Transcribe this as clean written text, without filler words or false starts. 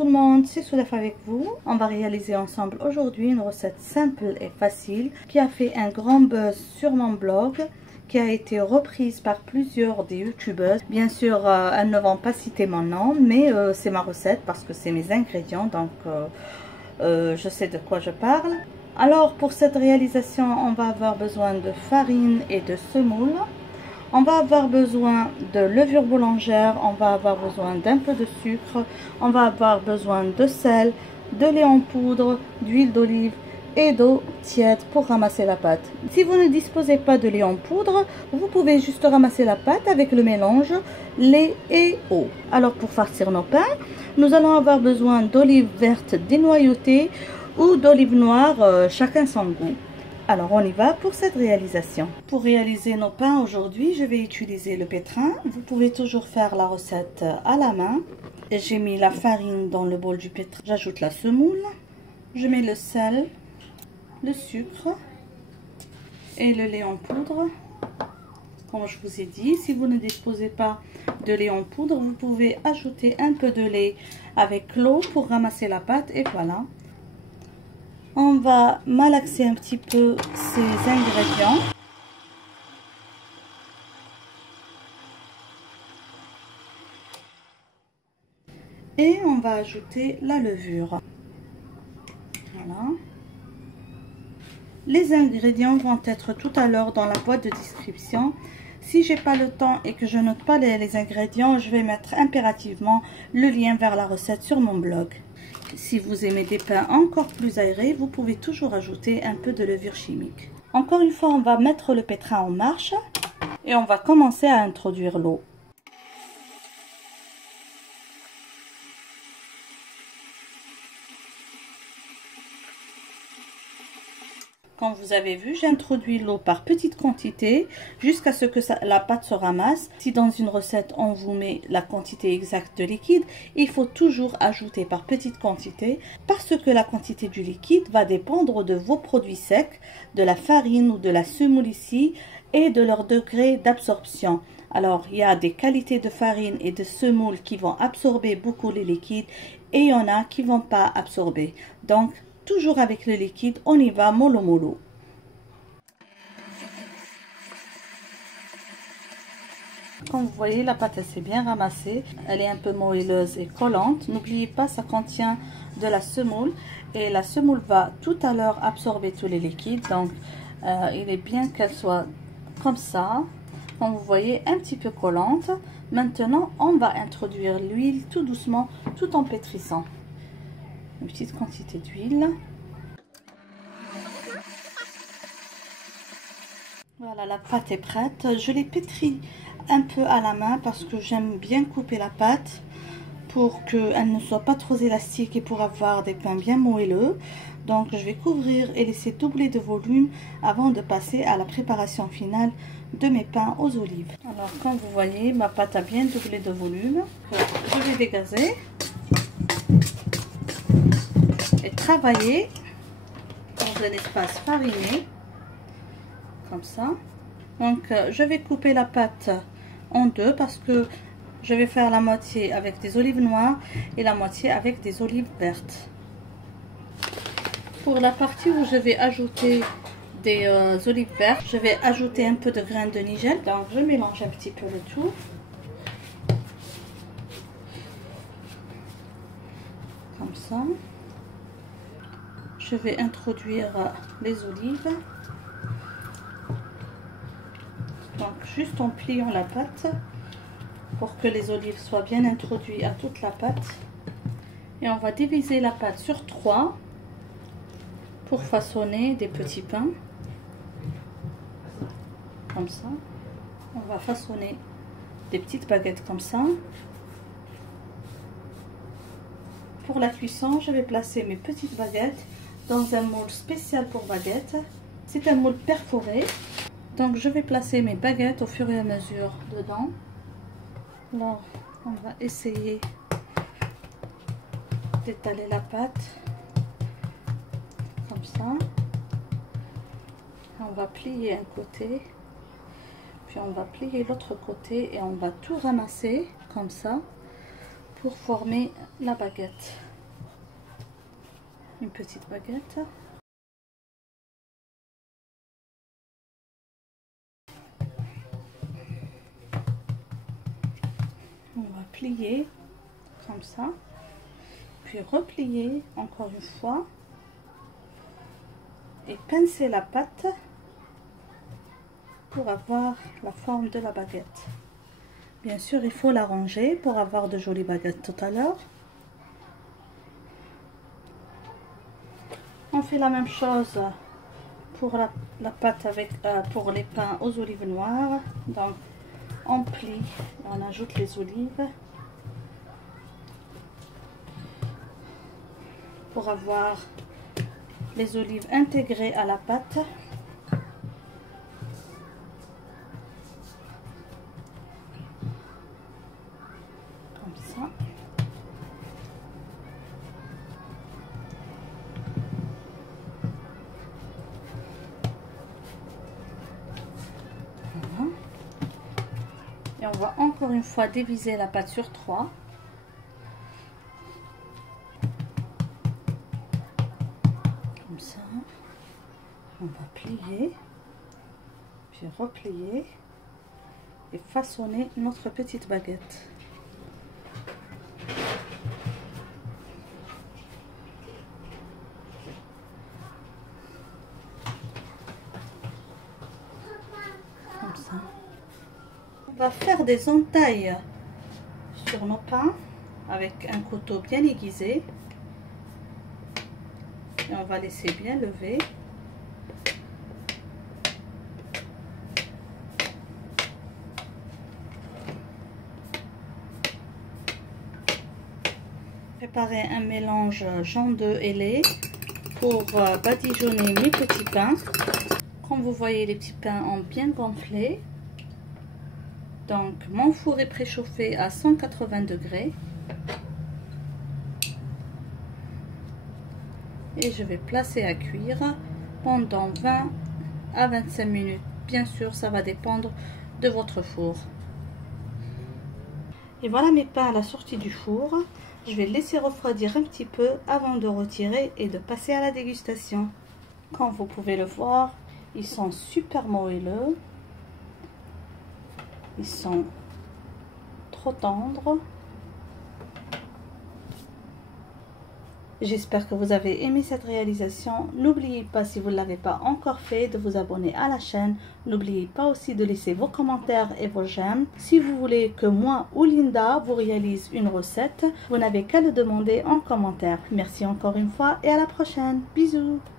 tout le monde, c'est Soulef avec vous. On va réaliser ensemble aujourd'hui une recette simple et facile qui a fait un grand buzz sur mon blog, qui a été reprise par plusieurs des youtubeuses. Bien sûr, elles ne vont pas citer mon nom, mais c'est ma recette parce que c'est mes ingrédients, donc je sais de quoi je parle. Alors pour cette réalisation, on va avoir besoin de farine et de semoule. On va avoir besoin de levure boulangère, on va avoir besoin d'un peu de sucre, on va avoir besoin de sel, de lait en poudre, d'huile d'olive et d'eau tiède pour ramasser la pâte. Si vous ne disposez pas de lait en poudre, vous pouvez juste ramasser la pâte avec le mélange lait et eau. Alors pour farcir nos pains, nous allons avoir besoin d'olives vertes dénoyautées ou d'olives noires, chacun son goût. Alors on y va pour cette réalisation. Pour réaliser nos pains aujourd'hui, je vais utiliser le pétrin. Vous pouvez toujours faire la recette à la main. J'ai mis la farine dans le bol du pétrin. J'ajoute la semoule. Je mets le sel, le sucre et le lait en poudre. Comme je vous ai dit, si vous ne disposez pas de lait en poudre, vous pouvez ajouter un peu de lait avec l'eau pour ramasser la pâte et voilà. On va malaxer un petit peu ces ingrédients. Et on va ajouter la levure. Voilà. Les ingrédients vont être tout à l'heure dans la boîte de description. Si j'ai pas le temps et que je note pas les ingrédients, je vais mettre impérativement le lien vers la recette sur mon blog. Si vous aimez des pains encore plus aérés, vous pouvez toujours ajouter un peu de levure chimique. Encore une fois, on va mettre le pétrin en marche et on va commencer à introduire l'eau. Comme vous avez vu, j'introduis l'eau par petites quantités jusqu'à ce que la pâte se ramasse. Si dans une recette, on vous met la quantité exacte de liquide, il faut toujours ajouter par petites quantités parce que la quantité du liquide va dépendre de vos produits secs, de la farine ou de la semoule ici et de leur degré d'absorption. Alors, il y a des qualités de farine et de semoule qui vont absorber beaucoup les liquides et il y en a qui ne vont pas absorber. Donc, toujours avec le liquide, on y va mollo mollo. Comme vous voyez, la pâte s'est bien ramassée. Elle est un peu moelleuse et collante. N'oubliez pas, ça contient de la semoule. Et la semoule va tout à l'heure absorber tous les liquides. Donc, il est bien qu'elle soit comme ça. Comme vous voyez, un petit peu collante. Maintenant, on va introduire l'huile tout doucement, tout en pétrissant. Une petite quantité d'huile. Voilà, la pâte est prête. Je l'ai pétrie un peu à la main parce que j'aime bien couper la pâte pour qu'elle ne soit pas trop élastique et pour avoir des pains bien moelleux. Donc je vais couvrir et laisser doubler de volume avant de passer à la préparation finale de mes pains aux olives. Alors comme vous voyez, ma pâte a bien doublé de volume. Je vais dégazer et travailler dans un espace fariné comme ça. Donc je vais couper la pâte en deux parce que je vais faire la moitié avec des olives noires et la moitié avec des olives vertes. Pour la partie où je vais ajouter des olives vertes, je vais ajouter un peu de grains de nigel. Donc je mélange un petit peu le tout. Comme ça. Je vais introduire les olives. Donc juste en pliant la pâte pour que les olives soient bien introduites à toute la pâte. Et on va diviser la pâte sur 3 pour façonner des petits pains. Comme ça. On va façonner des petites baguettes comme ça. Pour la cuisson, je vais placer mes petites baguettes dans un moule spécial pour baguettes. C'est un moule perforé. Donc je vais placer mes baguettes au fur et à mesure dedans. Alors on va essayer d'étaler la pâte comme ça. On va plier un côté, puis on va plier l'autre côté et on va tout ramasser comme ça pour former la baguette. une petite baguette. On va plier comme ça, puis replier encore une fois et pincer la pâte pour avoir la forme de la baguette. Bien sûr, il faut la ranger pour avoir de jolies baguettes tout à l'heure. On fait la même chose pour la pâte avec pour les pains aux olives noires. Donc on plie, on ajoute les olives pour avoir les olives intégrées à la pâte. Comme ça. Voilà. Et on va encore une fois diviser la pâte sur 3. Comme ça. On va plier, puis replier et façonner notre petite baguette. Comme ça. On va faire des entailles sur nos pains avec un couteau bien aiguisé. Et on va laisser bien lever. Préparer un mélange jaune d'œuf et lait pour badigeonner mes petits pains. Comme vous voyez, les petits pains ont bien gonflé. Donc mon four est préchauffé à 180 degrés. Et je vais placer à cuire pendant 20 à 25 minutes. Bien sûr, ça va dépendre de votre four. Et voilà mes pains à la sortie du four. Je vais laisser refroidir un petit peu avant de retirer et de passer à la dégustation. Comme vous pouvez le voir, ils sont super moelleux. Ils sont trop tendres. J'espère que vous avez aimé cette réalisation. N'oubliez pas, si vous ne l'avez pas encore fait, de vous abonner à la chaîne. N'oubliez pas aussi de laisser vos commentaires et vos j'aime. Si vous voulez que moi ou Linda vous réalise une recette, vous n'avez qu'à le demander en commentaire. Merci encore une fois et à la prochaine. Bisous.